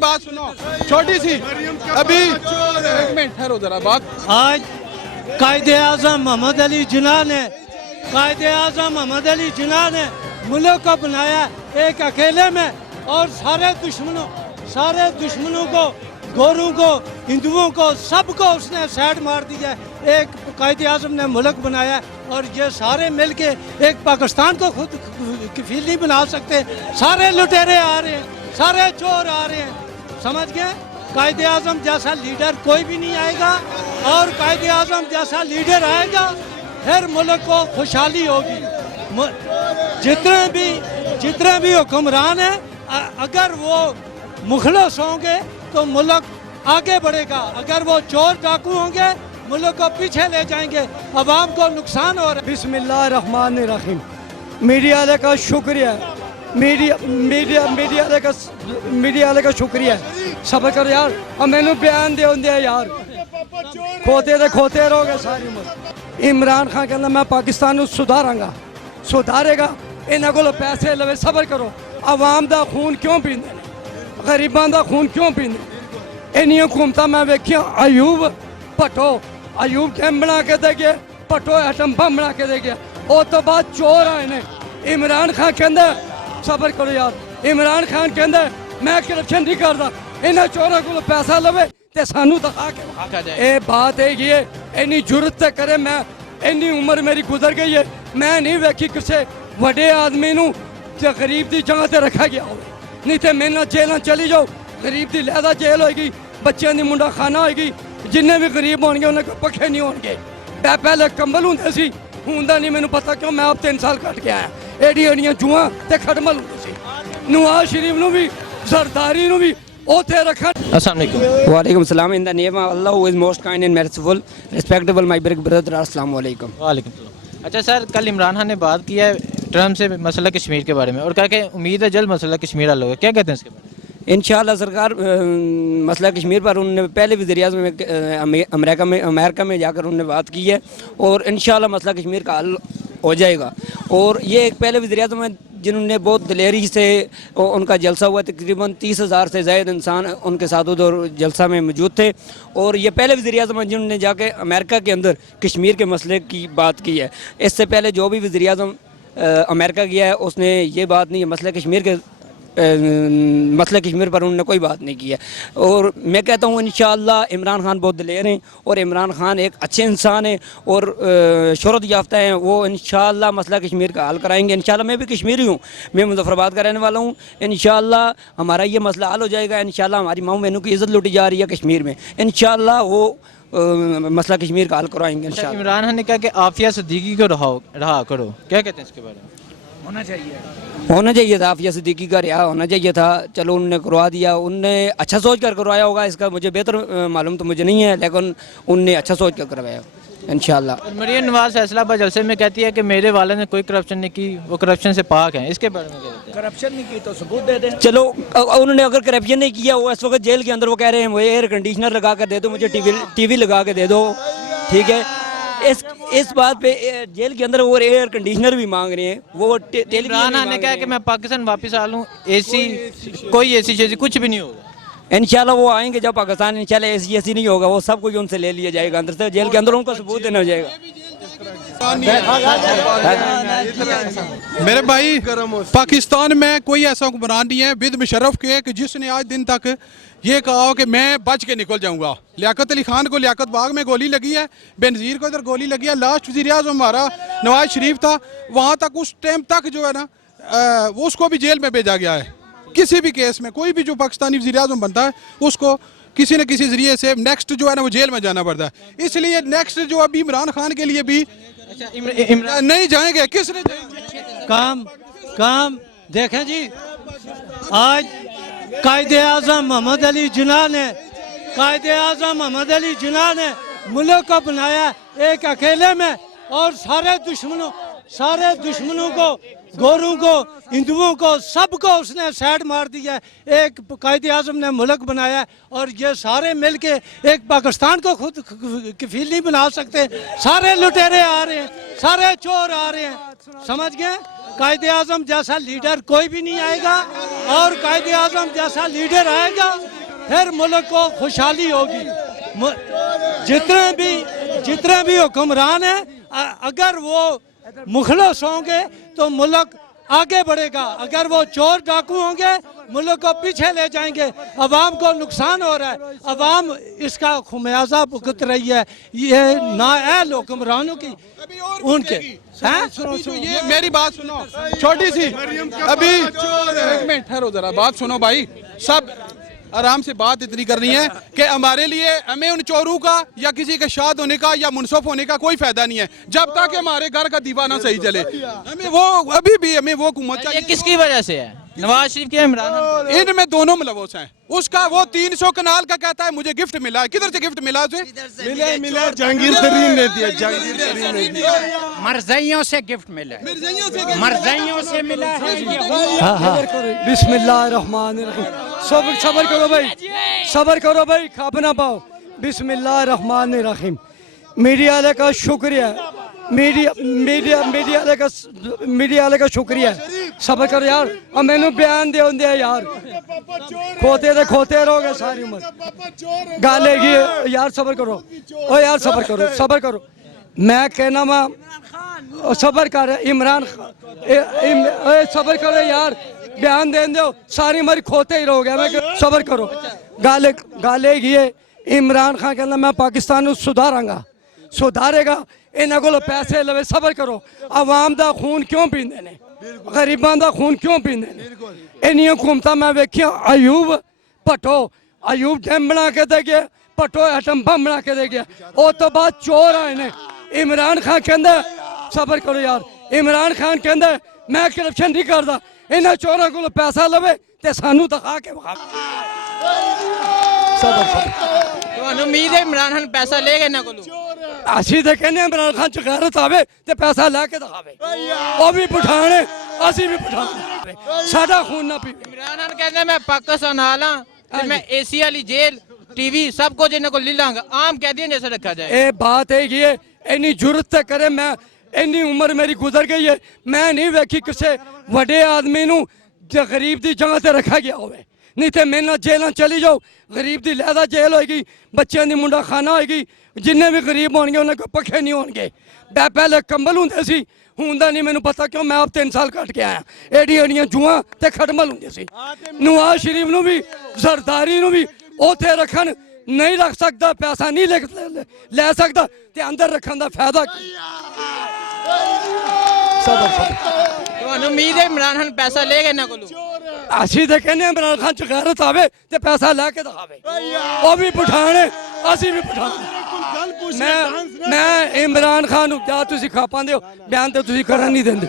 बात सुनो, छोटी सी अभी एक मिनट ठहरो जरा बात। आज कायदे आज़म मोहम्मद अली जिन्ना ने मुल्क को बनाया एक अकेले में, और सारे दुश्मनों को, गोरों को, हिंदुओं को, सबको उसने साइड मार दिया। एक कायदे आज़म ने मुल्क बनाया और ये सारे मिल के एक पाकिस्तान को खुद कफील नहीं बना सकते। सारे लुटेरे आ रहे हैं, सारे चोर आ रहे हैं, समझ गए। कायदे आज़म जैसा लीडर कोई भी नहीं आएगा, और कायदे आज़म जैसा लीडर आएगा फिर मुल्क को खुशहाली होगी। जितने भी हुक्मरान हैं, अगर वो मुखलस होंगे तो मुल्क आगे बढ़ेगा। अगर वो चोर डाकू होंगे मुल्क को पीछे ले जाएंगे, अवाम को नुकसान हो रहा है। बिस्मिल्लाहिर्रहमानिर्रहीम। मीडिया वाले का शुक्रिया, मीडिया वाले का शुक्रिया। सबर कर यार, अब मैंने बयान दे यार, खोते रहोगे सारी उम्र। इमरान खान कहना मैं पाकिस्तान सुधारेगा, इन्हों को पैसे लवे। सबर करो, आवाम का खून क्यों पींदे, गरीबां का खून क्यों पींदे। इन्नी हुकूमत मैं वेखिया, अयूब कैंप बना के दे गया, भट्टो एटम बम बना के दे गया, उस तो बाद चोर आए ने। इमरान खान कहता सबर करो यार, इमरान खान कहता मैं करप्शन नहीं करता, इन्होंने चोरों को पैसा लवे ते सानू दिखा के। ये बात है, इन्नी जुरत करे। मैं इन्नी उम्र मेरी गुजर गई है, मैं नहीं वेखी किसी वड्डे आदमी नूं ते गरीब की जगह ते रखा गया हो। नहीं तो मेरे नाल जेल चली जाओ, गरीब की लहदा जेल होएगी, बच्चों की मुंडा खाना होएगी, जिन्ने भी गरीब होंगे उन्हें पखे नहीं होंगे। पहले कंबल होंगे सी, हूं दा नहीं मैनू पता क्यों। मैं अब 3 साल कट के आया, एडियां जुआं ते खटमल होंगे सी। नवाज शरीफ नूं भी, जरदारी नूं भी ओथे रखा। अस्सलाम वालेकुम। वालेकुम सलाम। In the name of Allah who is most kind and merciful, respectable my big brother, अस्सलाम वालेकुम। वालेकुम सलाम। अच्छा सर, कल इमरान खान ने बात की है ट्रम्प से मसला कश्मीर के बारे में, और कहा कि उम्मीद है जल्द मसला कश्मीर हल होगा। क्या कहते हैं इसके बारे में? इंशाअल्लाह सरकार मसला कश्मीर पर उन्होंने पहले वज़ीर-ए-आज़म में अमेरिका में जाकर उन्होंने बात की है, और इंशाअल्लाह मसला कश्मीर का हल हो जाएगा। और ये एक पहले वज़ीर-ए-आज़म हैं जिन्होंने बहुत दिलेरी से उनका जलसा हुआ, तकरीबन 30,000 से ज़्यादा इंसान उनके साथ उधर जलसा में मौजूद थे। और ये पहले वज़ीर-ए-आज़म हैं जिन्होंने जाके अमेरिका के अंदर कश्मीर के मसले की बात की है। इससे पहले जो भी वज़ीर-ए-आज़म अमेरिका गया है उसने ये बात नहीं है, मसले कश्मीर पर उन्होंने कोई बात नहीं की है। और मैं कहता हूँ इंशाअल्लाह इमरान खान बहुत दिलेर हैं, और इमरान खान एक अच्छे इंसान हैं और शोहरत याफ्ता हैं। वो इंशाअल्लाह मसला कश्मीर का हल कराएंगे। इंशाअल्लाह मैं भी कश्मीरी हूँ, मैं मुजफ्फराबाद का रहने वाला हूँ। इंशाअल्लाह हमारा ये मसला हल हो जाएगा। इंशाअल्लाह हमारी माँ बहनों की इज़्ज़त लूटी जा रही है कश्मीर में, इंशाअल्लाह वो मसला कश्मीर का हल करवाएंगे इंशाअल्लाह। इमरान खान ने कहा कि आफिया सिद्दीकी को रहा करो, क्या कहते हैं इसके बारे में? होना चाहिए था, आफिया सिद्दीकी का रिहा होना चाहिए था। चलो उन्होंने करवा दिया, उनने अच्छा सोच कर करवाया होगा, इसका मुझे बेहतर मालूम तो मुझे नहीं है, लेकिन उनने अच्छा सोच कर करवाया इंशाअल्लाह। मरियम नवाज फैसलाबाद जलसे में कहती है कि मेरे वाले ने कोई करप्शन नहीं की, वो करप्शन से पाक हैं। इसके बारे में क्या कहते हैं? करप्शन नहीं की तो सबूत दे दें। चलो उन्होंने अगर करप्शन नहीं किया, वो इस वक्त जेल के अंदर, वो कह रहे हैं वो एयर कंडीशनर लगा कर दे दो मुझे, टीवी लगा के दे दो, ठीक है। इस बात पे जेल के अंदर वो एयर कंडीशनर भी मांग रहे हैं। वो इमरान खान ने कहा कि मैं पाकिस्तान वापस आ लूँ, कोई ऐसी चीज़ कुछ भी नहीं होगा। इंशाल्लाह वो आएंगे जब पाकिस्तान, इंशाल्लाह ऐसी नहीं होगा, वो सब कुछ उनसे ले लिया जाएगा अंदर से, जेल के अंदर उनको सबूत देना हो जाएगा। मेरे भाई, पाकिस्तान में कोई ऐसा हुक्मरान नहीं है विद मुशर्रफ के कि जिसने आज दिन तक ये कहा हो कि मैं बच के निकल जाऊंगा। लियाकत अली खान को लियाकत बाग में गोली लगी है, बेनज़ीर को इधर गोली लगी है, लास्ट वज़ीर-ए-आज़म हमारा नवाज शरीफ था, वहाँ तक उस टाइम तक जो है ना वो उसको भी जेल में भेजा गया है। किसी भी केस में कोई भी जो पाकिस्तानी वज़ीर-ए-आज़म बनता है उसको किसी न किसी जरिए से नेक्स्ट जो है ना वो जेल में जाना पड़ता है। इसलिए नेक्स्ट जो अभी इमरान खान के लिए भी नहीं जाएंगे। किसने काम देखें जी, आज कायदे आज़म मोहम्मद अली जिन्ना ने मुल्क को बनाया एक अकेले में, और सारे दुश्मनों को, गोरों को, हिंदुओं को, सबको उसने साइड मार दिया। एक कायदे आज़म ने मुल्क बनाया, और ये सारे मिल के एक पाकिस्तान को खुद कफील नहीं बना सकते। सारे लुटेरे आ रहे हैं, सारे चोर आ रहे हैं, समझ गए। कायदे आज़म जैसा लीडर कोई भी नहीं आएगा, और कायदे आज़म जैसा लीडर आएगा फिर मुल्क को खुशहाली होगी। जितने भी हुक्मरान हैं, अगर वो मुखलस होंगे तो मुल्क आगे बढ़ेगा, अगर वो चोर डाकू होंगे मुल्क को पीछे ले जाएंगे। अवाम को नुकसान हो रहा है, अवाम इसका खुमियाजा भुगत रही है, ये नाअहल हुक्मरानों की उनके ये मेरी बात सुनो छोटी सी, अभी एक मिनट ठहरो जरा, बात सुनो भाई, सब आराम से बात इतनी करनी है कि हमारे लिए हमें उन चोरों का या किसी के शाद होने का या मुनसफ होने का कोई फायदा नहीं है जब तक हमारे घर का दीवाना सही चले। हमें वो अभी भी हमें वो हुकूमत चाहिए। किसकी वजह से है? नवाज शरीफ के, इमरान? इनमें दोनों मुलव्वस हैं। उसका वो 300 कनाल का कहता है मुझे गिफ्ट मिला है, किधर से गिफ्ट मिला उसे? मिला जहांगीर तरीन ने दिया, जहांगीर तरीन ने दिया, मरज़इयों से गिफ्ट मिला है, मरज़इयों से मिला है। बिस्मिल्लाहिर्रहमानिर्रहीम। सबर करो भाई, सबर करो भाई, खप ना पाओ। बिस्मिल्लाहिर्रहमानिर्रहीम। मीडिया वाले का शुक्रिया, मीडिया वाले का शुक्रिया। सबर करो यार, अब मैनू बयान दे यार, खोते रहोगे सारी उम्र। गल है यार, सबर करो ओ यार, सबर करो। मैं कहना वा सबर कर, इमरान सबर करो यार, बयान दें दो, सारी उम्र खोते ही रहोगे। मैं सबर करो। गल है इमरान खान कहना मैं पाकिस्तान सुधारेगा, इन्हों को पैसे लवे। सबर करो, आवाम का खून क्यों पींदे ने, गरीबां का खून क्यों पींदे ने? इन्नी हुकूमत मैं वेखिया, अयूब डैम बना के दे गया, भट्टो एटम बम बना के दे गया, उस तो बाद चोर आए ने। इमरान खान कहंदा सबर करो यार, इमरान खान कहंदा मैं करप्शन नहीं करता, इन्होंने चोरों को पैसा लवे ते सानू दिखा के विखा। ਤੁਹਾਨੂੰ ਉਮੀਦ ਹੈ ਇਮਰਾਨ ਖਾਨ ਪੈਸਾ ਲੇਗਾ ਇਹਨਾਂ ਕੋਲੋਂ? ਅਸੀਂ ਤਾਂ ਕਹਿੰਦੇ ਇਮਰਾਨ ਖਾਨ ਚ ਗੈਰਤ ਆਵੇ ਤੇ ਪੈਸਾ ਲੈ ਕੇ ਦਿਖਾਵੇ। ਉਹ ਵੀ ਪਠਾਨ ਹੈ, ਅਸੀਂ ਵੀ ਪਠਾਨ, ਸਾਡਾ ਖੂਨ ਨਾ ਪੀਵੇ। ਇਮਰਾਨ ਖਾਨ ਕਹਿੰਦਾ ਮੈਂ ਪਾਕਿਸਤਾਨ ਆਲਾ ਤੇ ਮੈਂ ਏਸੀ ਵਾਲੀ ਜੇਲ੍ਹ टीवी सब कुछ इन्हों को ले लांगा, आम कैदियों जैसे रखा जाए। ये बात है ये इन्नी जरूरत करे, मैं इन्नी उम्र मेरी गुजर गई है, मैं नहीं वेखी किसी वड्डे आदमी नूं गरीब की जगह ते रखा गया होवे। नहीं तो मेरे जेलों चली जाओ, गरीब की लहदा जेल होएगी, बच्चों की मुंडा खाना होएगी, जिन्ने भी गरीब होंगे उन्हें कोई पखे नहीं होंगे। पहले कंबल होंगे सी, हुंदा नहीं, मैनू पता क्यों, मैं आप 3 साल कट के आया। एडियां जुआं ते खटमल होंगे सी। नवाज शरीफ नूं भी जरदारी नूं भी उथे रखन नहीं रख सकता, पैसा नहीं ले सकता, ते अंदर रखन दा फायदा की? उम्मीद है इमरान खान पैसा लेगा इन्हों को? ਅਸੀਂ ਤਾਂ ਕਹਿੰਦੇ ਇਮਰਾਨ ਖਾਨ ਚ ਗੈਰਤ ਆਵੇ ਤੇ ਪੈਸਾ ਲੈ ਕੇ ਦਿਖਾਵੇ। ਉਹ ਵੀ ਪਠਾਨ ਹੈ, ਅਸੀਂ ਵੀ ਪਠਾਨ। ਮੈਂ ਇਮਰਾਨ ਖਾਨ ਨੂੰ ਜਾਂ ਤੁਸੀਂ ਖਾ ਪਾਉਂਦੇ ਹੋ, ਬਿਆਨ ਤੇ ਤੁਸੀਂ ਕਰਨ ਨਹੀਂ ਦਿੰਦੇ।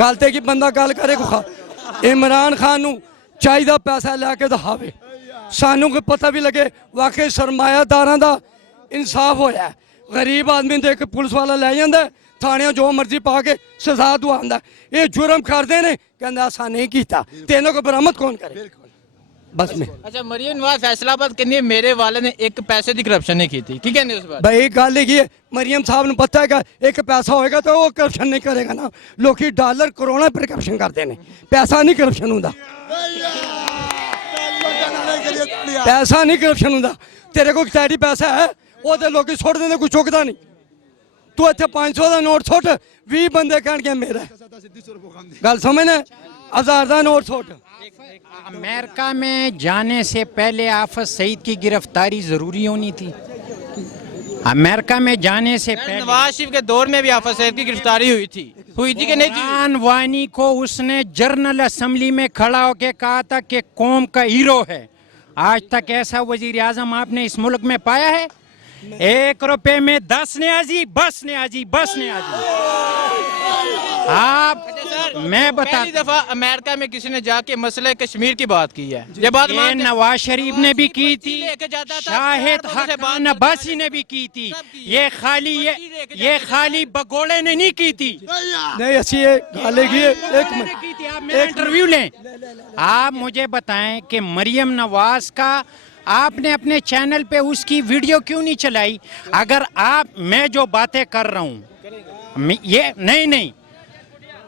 ਗੱਲ ਤੇ ਕੀ ਬੰਦਾ ਗੱਲ ਕਰੇ ਕੋ ਖਾ। ਇਮਰਾਨ ਖਾਨ ਨੂੰ ਚਾਹੀਦਾ ਪੈਸਾ ਲੈ ਕੇ ਦਿਖਾਵੇ, ਸਾਨੂੰ ਕੋਈ ਪਤਾ ਵੀ ਲੱਗੇ ਵਾਕਈ ਸਰਮਾਇਆਦਾਰਾਂ ਦਾ ਇਨਸਾਫ ਹੋਇਆ। ਗਰੀਬ ਆਦਮੀ ਦੇ ਇੱਕ ਪੁਲਿਸ ਵਾਲਾ ਲੈ ਜਾਂਦਾ, थाने जो मर्जी पा के सजा दुआंदा, ये जुर्म करते हैं, कहता असा नहीं किया, तेनों को बरामद कौन करे? बस में। अच्छा, मरियम नवाज फैसलाबाद कहनी है मेरे वाले ने एक पैसे की करप्शन नहीं की थी, की कहने उस बात? भाई गल है मरियम साहब ने पता है एक पैसा होएगा तो वो करप्शन नहीं करेगा ना। लोग डॉलर करोड़ों पर करप्शन करते हैं, पैसा नहीं करप्शन होंदा, पैसा नहीं करप्शन होंदा। तेरे को टैडी पैसा है वो तो लोग सुट देंगे, कोई चुकता नहीं। तू इतने 500 का नोट सुट, 20 बंदे कह मेरा गल समझना, 1000 का नोट सुट। अमेरिका में जाने से पहले आफत सईद की गिरफ्तारी जरूरी होनी थी। अमेरिका में जाने से पहले नवाज शरीफ के दौर में भी आफत सईद की गिरफ्तारी हुई थी कि नहीं थी? वानी को उसने जनरल असेंबली में खड़ा होकर कहा था कि कौम का हीरो है। आज तक ऐसा वजीर आजम आपने इस मुल्क में पाया है? 1 रुपए में 10 न्याजी, बस न्याजी, बस न्याजी। आप मैं बता, पहली दफा अमेरिका में किसी ने जाके मसले कश्मीर की बात की है, ये बात ये नवाज शरीफ ने भी की थी, शाहिद हसन अब्बासी ने भी की थी, ये खाली बगोड़े ने नहीं की थी। नहीं ऐसी एक इंटरव्यू लें। आप मुझे बताएं कि मरियम नवाज का आपने अपने चैनल पे उसकी वीडियो क्यों नहीं चलाई? अगर आप, मैं जो बातें कर रहा हूँ ये नहीं,